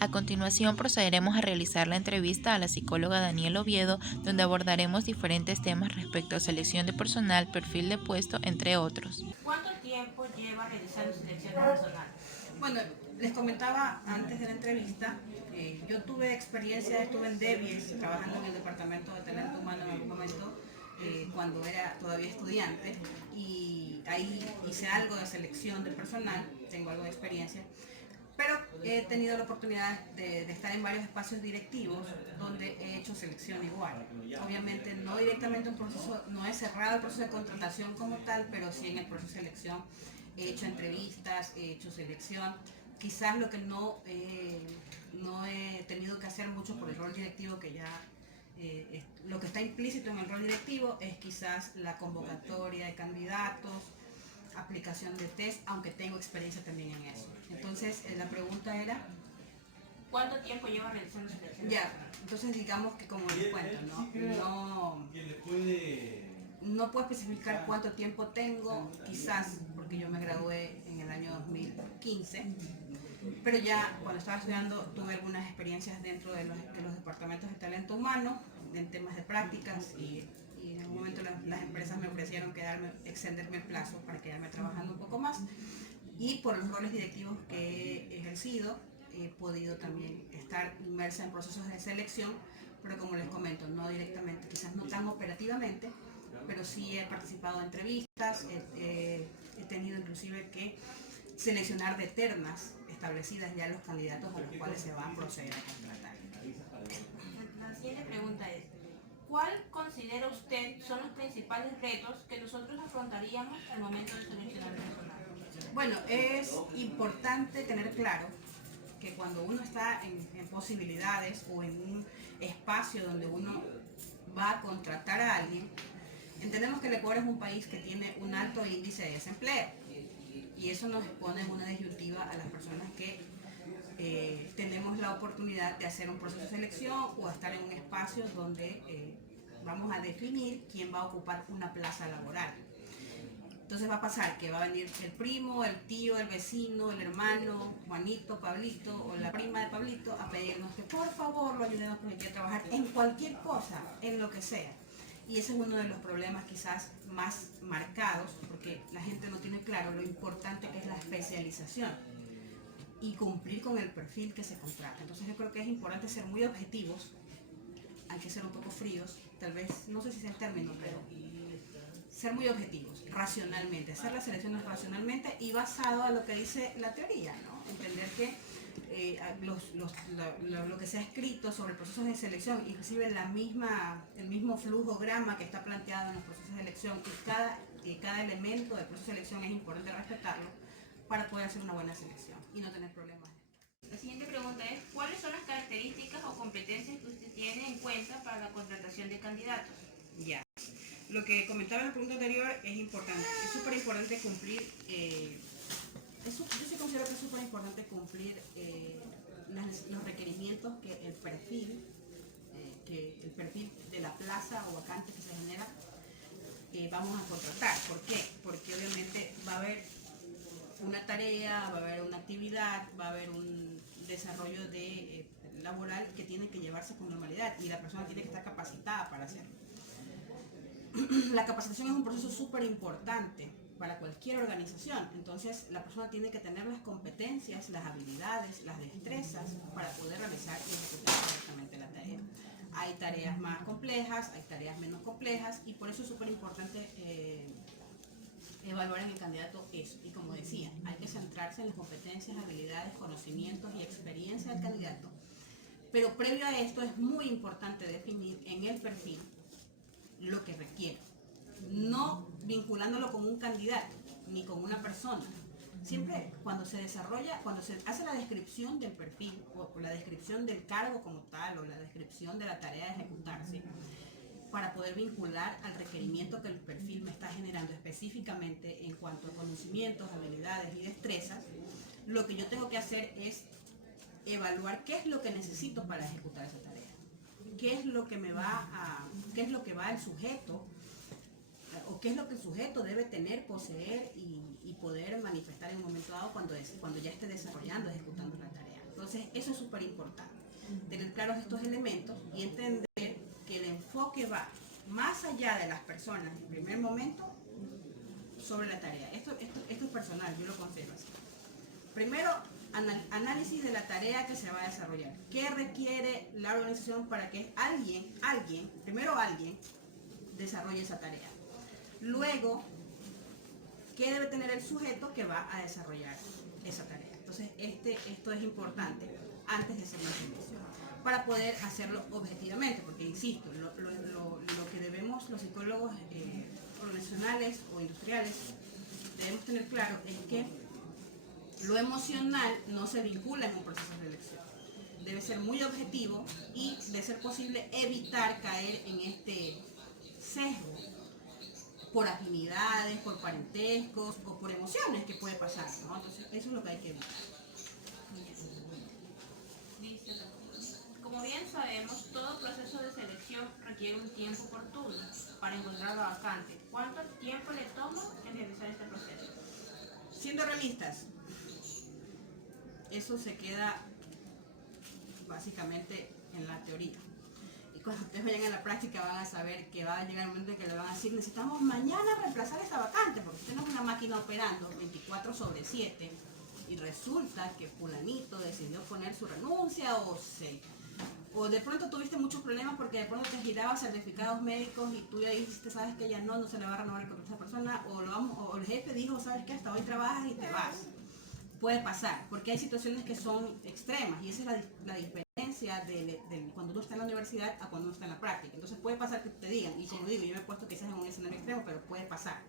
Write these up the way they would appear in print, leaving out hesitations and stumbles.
A continuación procederemos a realizar la entrevista a la psicóloga Daniela Oviedo, donde abordaremos diferentes temas respecto a selección de personal, perfil de puesto, entre otros. ¿Cuánto tiempo lleva realizando selección de personal? Bueno, les comentaba antes de la entrevista, yo tuve experiencia, estuve en Debies trabajando en el departamento de talento humano en algún momento, cuando era todavía estudiante, y ahí hice algo de selección de personal, tengo algo de experiencia, pero he tenido la oportunidad de estar en varios espacios directivos donde he hecho selección igual. Obviamente no directamente un proceso, no he cerrado el proceso de contratación como tal, pero sí en el proceso de selección he hecho entrevistas, he hecho selección. Quizás lo que no he tenido que hacer mucho por el rol directivo, que ya lo que está implícito en el rol directivo es quizás la convocatoria de candidatos, aplicación de test, aunque tengo experiencia también en eso. Entonces, la pregunta era, ¿cuánto tiempo lleva realizando selección? Ya, entonces digamos que como les cuento, no puedo especificar cuánto tiempo tengo, quizás porque yo me gradué en el año 2015, pero ya cuando estaba estudiando tuve algunas experiencias dentro de los departamentos de talento humano, en temas de prácticas, y en algún momento las empresas me ofrecieron extenderme el plazo para quedarme trabajando un poco más, y por los roles directivos que he ejercido he podido también estar inmersa en procesos de selección, pero como les comento, no directamente, quizás no tan operativamente, pero sí he participado en entrevistas, he tenido inclusive que seleccionar de ternas establecidas ya los candidatos a los cuales se va a proceder a contratar. La siguiente pregunta es, ¿cuál considera usted son los principales retos que nosotros afrontaríamos al momento de seleccionar personal? Bueno, es importante tener claro que cuando uno está en posibilidades o en un espacio donde uno va a contratar a alguien, entendemos que el Ecuador es un país que tiene un alto índice de desempleo, y eso nos pone en una disyuntiva a las personas que tenemos la oportunidad de hacer un proceso de selección o estar en un espacio donde vamos a definir quién va a ocupar una plaza laboral. Entonces va a pasar que va a venir el primo, el tío, el vecino, el hermano, Juanito, Pablito o la prima de Pablito a pedirnos que por favor lo ayudemos porque quiere trabajar en cualquier cosa, en lo que sea. Y ese es uno de los problemas quizás más marcados, porque la gente no tiene claro lo importante que es la especialización y cumplir con el perfil que se contrata. Entonces yo creo que es importante ser muy objetivos, hay que ser un poco fríos, tal vez, no sé si es el término, pero ser muy objetivos, racionalmente, hacer las selecciones racionalmente y basado a lo que dice la teoría, ¿no? Entender que lo que se ha escrito sobre procesos de selección, inclusive el mismo flujograma que está planteado en los procesos de elección, y cada elemento del proceso de selección es importante respetarlo para poder hacer una buena selección y no tener problemas. La siguiente pregunta es, ¿cuáles son las características o competencias que usted tiene en cuenta para la contratación de candidatos? Ya. Lo que comentaba en la pregunta anterior es importante. Es súper importante cumplir, yo sí considero que es súper importante cumplir los requerimientos que el perfil de la plaza o vacante que se genera vamos a contratar. ¿Por qué? Porque obviamente va a haber una tarea, va a haber una actividad, va a haber un desarrollo laboral que tiene que llevarse con normalidad y la persona tiene que estar capacitada para hacerlo. La capacitación es un proceso súper importante para cualquier organización, entonces la persona tiene que tener las competencias, las habilidades, las destrezas para poder realizar y ejecutar correctamente la tarea. Hay tareas más complejas, hay tareas menos complejas, y por eso es súper importante evaluar en el candidato eso. Y como decía, hay que centrarse en las competencias, habilidades, conocimientos y experiencia del candidato. Pero previo a esto es muy importante definir en el perfil lo que requiere, no vinculándolo con un candidato ni con una persona. Siempre cuando se desarrolla, cuando se hace la descripción del perfil o la descripción del cargo como tal o la descripción de la tarea de ejecutarse, para poder vincular al requerimiento que el perfil me está generando específicamente en cuanto a conocimientos, habilidades y destrezas, lo que yo tengo que hacer es evaluar qué es lo que necesito para ejecutar esa tarea, qué es lo que va el sujeto, o qué es lo que el sujeto debe tener, poseer y poder manifestar en un momento dado cuando ya esté desarrollando, ejecutando la tarea. Entonces, eso es súper importante, tener claros estos elementos y entender que el enfoque va más allá de las personas en primer momento sobre la tarea. Esto es personal, yo lo considero así. Primero, análisis de la tarea que se va a desarrollar. ¿Qué requiere la organización para que primero alguien, desarrolle esa tarea? Luego, ¿qué debe tener el sujeto que va a desarrollar esa tarea? Entonces, esto es importante antes de hacer una evaluación, para poder hacerlo objetivamente, porque insisto, lo que debemos los psicólogos organizacionales o industriales debemos tener claro es que lo emocional no se vincula en un proceso de elección. Debe ser muy objetivo y, de ser posible, evitar caer en este sesgo por afinidades, por parentescos o por emociones que puede pasar, ¿no? Entonces, eso es lo que hay que evitar. Dice, como bien sabemos, todo proceso de selección requiere un tiempo oportuno para encontrar la vacante. ¿Cuánto tiempo le toma en realizar este proceso? Siendo realistas, eso se queda básicamente en la teoría. Y cuando ustedes vayan a la práctica van a saber que va a llegar el momento en que le van a decir, necesitamos mañana reemplazar esta vacante, porque tenemos una máquina operando 24/7 y resulta que fulanito decidió poner su renuncia o de pronto tuviste muchos problemas porque de pronto te giraba certificados médicos y tú ya dijiste, sabes que ya no se le va a renovar el contrato a esa persona, o el jefe dijo, sabes que hasta hoy trabajas y te vas. Puede pasar, porque hay situaciones que son extremas y esa es la diferencia de cuando uno está en la universidad a cuando uno está en la práctica. Entonces puede pasar que te digan, y como digo, yo me he puesto quizás en un escenario extremo, pero puede pasar.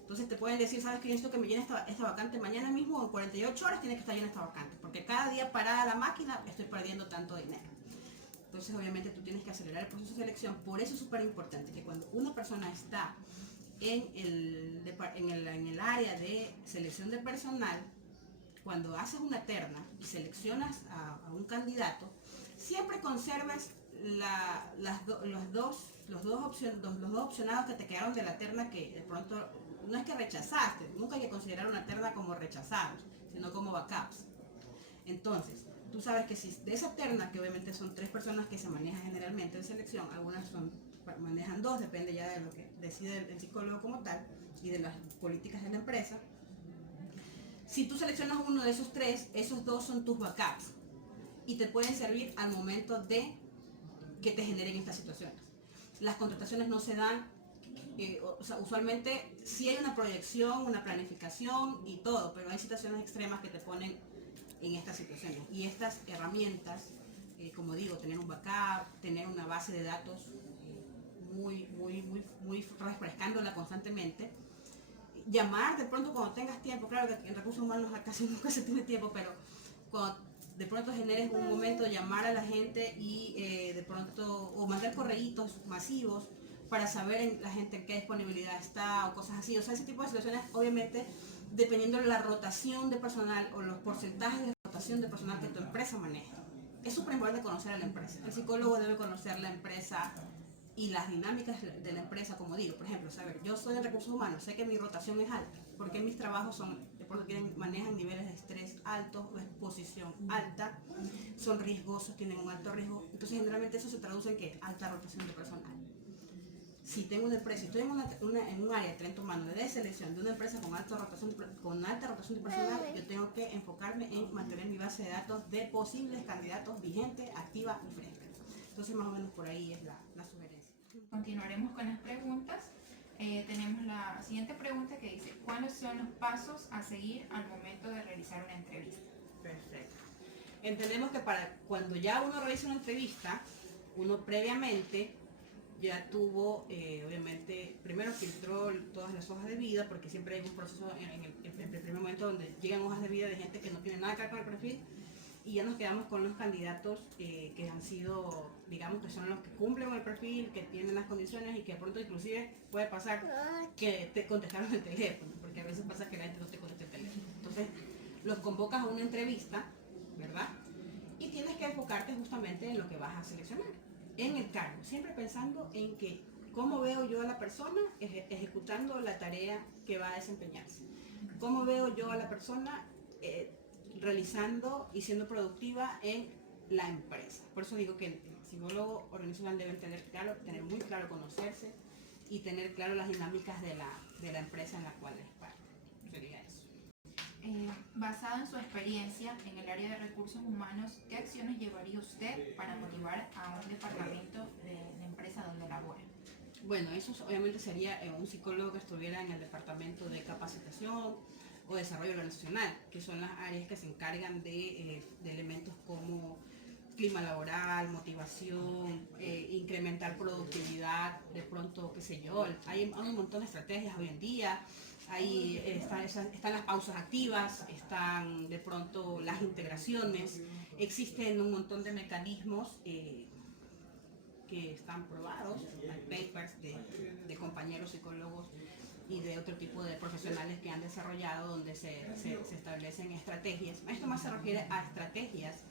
Entonces te pueden decir, sabes que necesito que me llene esta vacante mañana mismo, o en 48 horas tiene que estar llena esta vacante, porque cada día parada la máquina estoy perdiendo tanto dinero. Entonces obviamente tú tienes que acelerar el proceso de selección. Por eso es súper importante que cuando una persona está en el área de selección de personal, cuando haces una terna y seleccionas a un candidato, siempre conserves los dos opcionados que te quedaron de la terna, que de pronto no es que rechazaste, nunca hay que considerar una terna como rechazados, sino como backups. Entonces, tú sabes que si de esa terna, que obviamente son 3 personas que se manejan generalmente en selección, algunas manejan 2, depende ya de lo que decide el psicólogo como tal y de las políticas de la empresa. Si tú seleccionas uno de esos 3, esos 2 son tus backups y te pueden servir al momento de que te generen estas situaciones. Las contrataciones no se dan, usualmente sí hay una proyección, una planificación y todo, pero hay situaciones extremas que te ponen en estas situaciones. Y estas herramientas, como digo, tener un backup, tener una base de datos muy refrescándola constantemente, llamar de pronto cuando tengas tiempo, claro que en recursos humanos casi nunca se tiene tiempo, pero cuando de pronto generes un momento, llamar a la gente y de pronto, o mandar correitos masivos para saber la gente en qué disponibilidad está o cosas así. O sea, ese tipo de situaciones, obviamente, dependiendo de la rotación de personal o los porcentajes de rotación de personal que tu empresa maneja. Es súper importante conocer a la empresa. El psicólogo debe conocer la empresa y las dinámicas de la empresa, como digo. Por ejemplo, saber, yo soy de recursos humanos, sé que mi rotación es alta, porque mis trabajos de pronto manejan niveles de estrés altos o exposición alta, son riesgosos, tienen un alto riesgo. Entonces, generalmente eso se traduce en ¿qué? Alta rotación de personal. Si tengo una empresa, estoy en un área de talento humano de selección de una empresa con alta rotación de personal, yo tengo que enfocarme en mantener mi base de datos de posibles candidatos vigente, activa y fresca. Entonces, más o menos por ahí es la sugerencia. Continuaremos con las preguntas. Tenemos la siguiente pregunta que dice, ¿cuáles son los pasos a seguir al momento de realizar una entrevista? Perfecto. Entendemos que para cuando ya uno realiza una entrevista, uno previamente ya tuvo, obviamente, primero filtró todas las hojas de vida, porque siempre hay un proceso en el primer momento donde llegan hojas de vida de gente que no tiene nada que ver con el perfil, y ya nos quedamos con los candidatos que han sido, digamos, que son los que cumplen con el perfil, que tienen las condiciones y que de pronto inclusive puede pasar que te contestaron el teléfono, porque a veces pasa que la gente no te contesta el teléfono. Entonces, los convocas a una entrevista, ¿verdad? Y tienes que enfocarte justamente en lo que vas a seleccionar, en el cargo, siempre pensando en que cómo veo yo a la persona ejecutando la tarea que va a desempeñarse, cómo veo yo a la persona realizando y siendo productiva en la empresa. Por eso digo que el psicólogo organizacional debe tener muy claro conocerse y tener claro las dinámicas de la empresa en la cual es parte. Sería eso. Basado en su experiencia en el área de recursos humanos, ¿qué acciones llevaría usted para motivar a un departamento de la empresa donde labora? Bueno, eso obviamente sería un psicólogo que estuviera en el departamento de capacitación o desarrollo organizacional, que son las áreas que se encargan de elementos como clima laboral, motivación, incrementar productividad, de pronto, qué sé yo, hay un montón de estrategias hoy en día. Ahí están las pausas activas, están de pronto las integraciones, existen un montón de mecanismos que están probados, hay papers de compañeros psicólogos y de otro tipo de profesionales que han desarrollado donde se establecen estrategias. Esto más se refiere a estrategias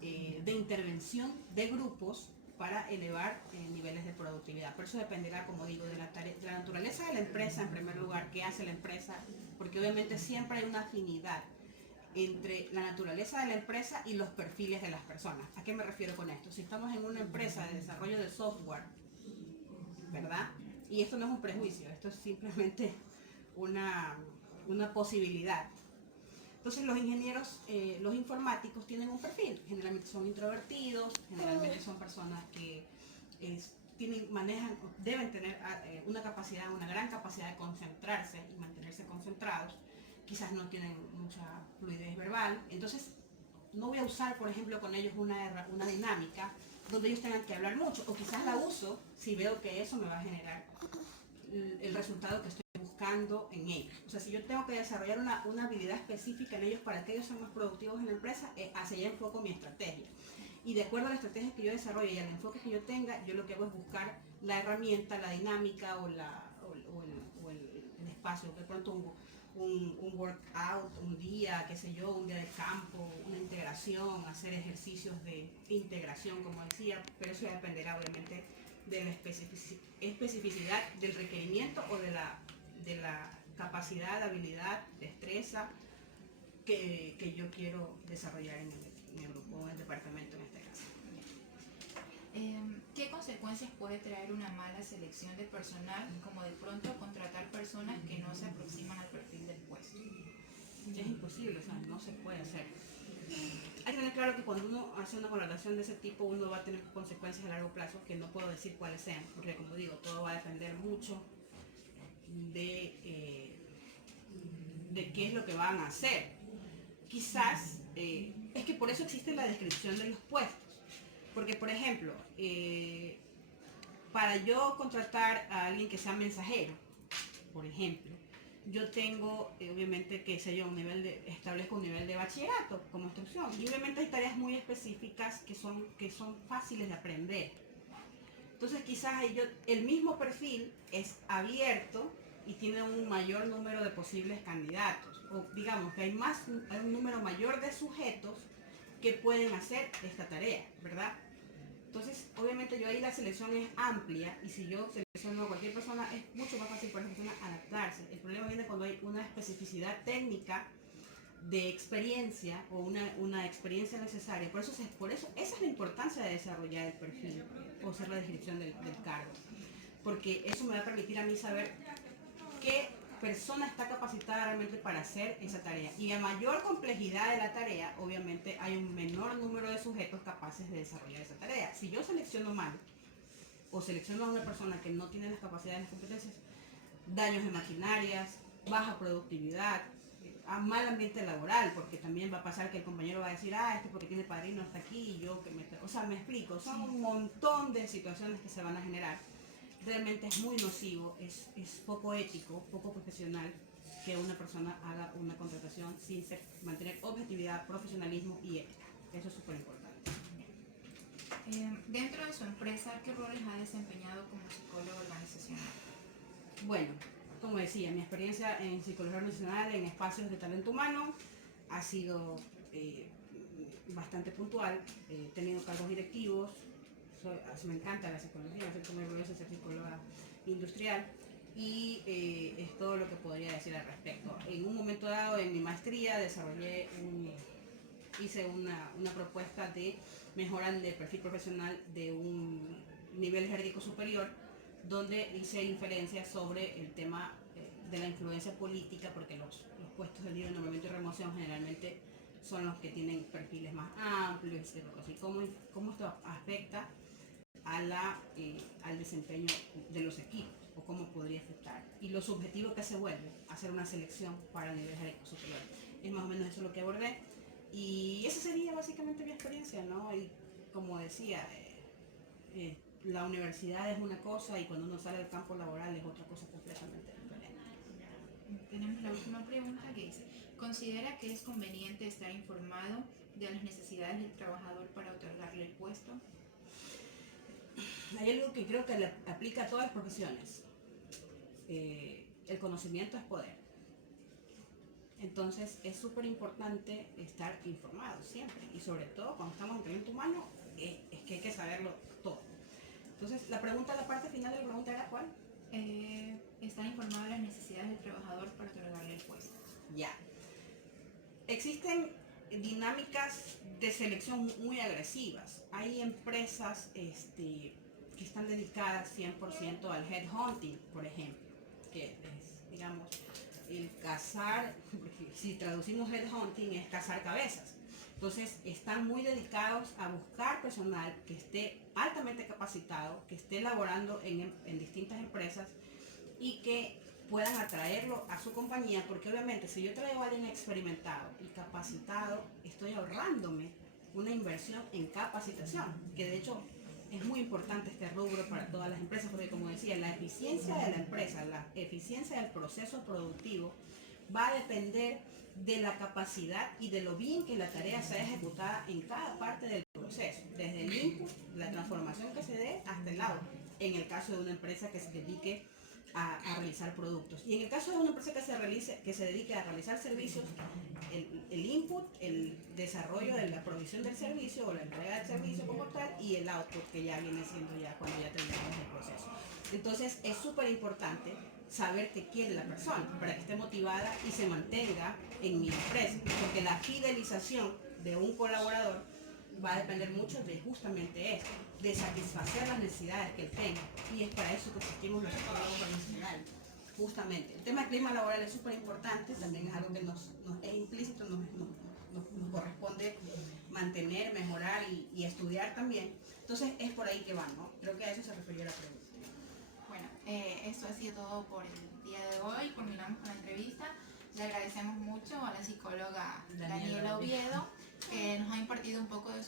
de intervención de grupos para elevar niveles de productividad. Por eso dependerá, como digo, de la naturaleza de la empresa en primer lugar, qué hace la empresa, porque obviamente siempre hay una afinidad entre la naturaleza de la empresa y los perfiles de las personas. ¿A qué me refiero con esto? Si estamos en una empresa de desarrollo de software, ¿verdad? Y esto no es un prejuicio, esto es simplemente una posibilidad. Entonces los ingenieros, los informáticos tienen un perfil, generalmente son introvertidos, generalmente son personas que deben tener una gran capacidad de concentrarse y mantenerse concentrados, quizás no tienen mucha fluidez verbal, entonces no voy a usar, por ejemplo, con ellos una dinámica donde ellos tengan que hablar mucho, o quizás la uso si veo que eso me va a generar el resultado que estoy buscando en ellos. O sea, si yo tengo que desarrollar una habilidad específica en ellos para que ellos sean más productivos en la empresa, hacia allá enfoco mi estrategia. Y de acuerdo a la estrategia que yo desarrolle y al enfoque que yo tenga, yo lo que hago es buscar la herramienta, la dinámica o el espacio. De pronto un workout, un día, qué sé yo, un día de campo, una integración, hacer ejercicios de integración, como decía, pero eso dependerá obviamente de la especificidad del requerimiento o de la capacidad, habilidad, destreza que yo quiero desarrollar en el grupo, en el departamento en este caso. ¿Qué consecuencias puede traer una mala selección de personal, como de pronto contratar personas que no se aproximan al perfil del puesto? Es imposible, o sea, no se puede hacer. Hay que tener claro que cuando uno hace una contratación de ese tipo, uno va a tener consecuencias a largo plazo que no puedo decir cuáles sean, porque como digo, todo va a depender mucho de qué es lo que van a hacer. Quizás, es que por eso existe la descripción de los puestos. Porque, por ejemplo, para yo contratar a alguien que sea mensajero, por ejemplo, yo tengo, obviamente, que sé yo, establezco un nivel de bachillerato como instrucción. Y obviamente hay tareas muy específicas que son fáciles de aprender. Entonces quizás el mismo perfil es abierto y tiene un mayor número de posibles candidatos. O digamos que hay un número mayor de sujetos que pueden hacer esta tarea, ¿verdad? Entonces, obviamente yo ahí la selección es amplia y si yo selecciono a cualquier persona es mucho más fácil para esa persona adaptarse. El problema viene cuando hay una especificidad técnica de experiencia o una experiencia necesaria. Por eso esa es la importancia de desarrollar el perfil o hacer la descripción del cargo. Porque eso me va a permitir a mí saber qué persona está capacitada realmente para hacer esa tarea. Y a mayor complejidad de la tarea, obviamente hay un menor número de sujetos capaces de desarrollar esa tarea. Si yo selecciono mal o selecciono a una persona que no tiene las capacidades y las competencias, daños de maquinarias, baja productividad, a mal ambiente laboral, porque también va a pasar que el compañero va a decir, porque tiene padrino hasta aquí y yo que o sea, me explico, son un montón de situaciones que se van a generar. Realmente es muy nocivo, es poco ético, poco profesional que una persona haga una contratación sin mantener objetividad, profesionalismo y ética. Eso es súper importante. Dentro de su empresa, ¿qué roles ha desempeñado como psicólogo organizacional? Bueno, como decía, mi experiencia en psicología organizacional, en espacios de talento humano, ha sido bastante puntual. He tenido cargos directivos, me encanta la psicología, me siento muy orgullosa de ser psicóloga industrial. y es todo lo que podría decir al respecto. En un momento dado en mi maestría hice una propuesta de mejora del perfil profesional de un nivel jerárquico superior, donde hice inferencias sobre el tema de la influencia política, porque los puestos de libre nombramiento y remoción generalmente son los que tienen perfiles más amplios, y cómo esto afecta al desempeño de los equipos, o cómo podría afectar, y lo subjetivo que se vuelve hacer una selección para el nivel jerárquico superior. Es más o menos eso lo que abordé, y esa sería básicamente mi experiencia, ¿no? Y como decía, la universidad es una cosa, y cuando uno sale al campo laboral es otra cosa completamente diferente. Tenemos la última pregunta que dice: ¿considera que es conveniente estar informado de las necesidades del trabajador para otorgarle el puesto? Hay algo que creo que le aplica a todas las profesiones. El conocimiento es poder. Entonces es súper importante estar informado siempre, y sobre todo cuando estamos en talento humano, es que hay que saberlo todo. Entonces la parte final de la pregunta era ¿cuál? Estar informado de las necesidades del trabajador para otorgarle el puesto. Ya. Existen dinámicas de selección muy agresivas. Hay empresas que están dedicadas 100% al headhunting, por ejemplo, que es, digamos, el cazar, porque si traducimos headhunting es cazar cabezas. Entonces están muy dedicados a buscar personal que esté altamente capacitado, que esté laborando en distintas empresas y que puedan atraerlo a su compañía, porque obviamente si yo traigo a alguien experimentado y capacitado, estoy ahorrándome una inversión en capacitación, que de hecho es muy importante este rubro para todas las empresas, porque como decía, la eficiencia de la empresa, la eficiencia del proceso productivo va a depender de la capacidad y de lo bien que la tarea sea ejecutada en cada parte del proceso, desde el input, la transformación que se dé, hasta el output, en el caso de una empresa que se dedique a realizar productos. Y en el caso de una empresa que se dedique a realizar servicios, el input, el desarrollo de la provisión del servicio o la entrega del servicio como tal, y el output, que ya viene siendo ya cuando ya terminamos el proceso. Entonces es súper importante saber qué quiere la persona para que esté motivada y se mantenga en mi empresa, porque la fidelización de un colaborador va a depender mucho de justamente esto, de satisfacer las necesidades que él tenga, y es para eso que existimos los psicólogos profesionales. Justamente, el tema del clima laboral es súper importante, también es algo que nos es implícito, nos corresponde mantener, mejorar y estudiar también. Entonces es por ahí que van, ¿no? Creo que a eso se refería la pregunta. Bueno, esto ha sido todo por el día de hoy. Culminamos con la entrevista. Le agradecemos mucho a la psicóloga Daniela Oviedo, que nos ha impartido un poco de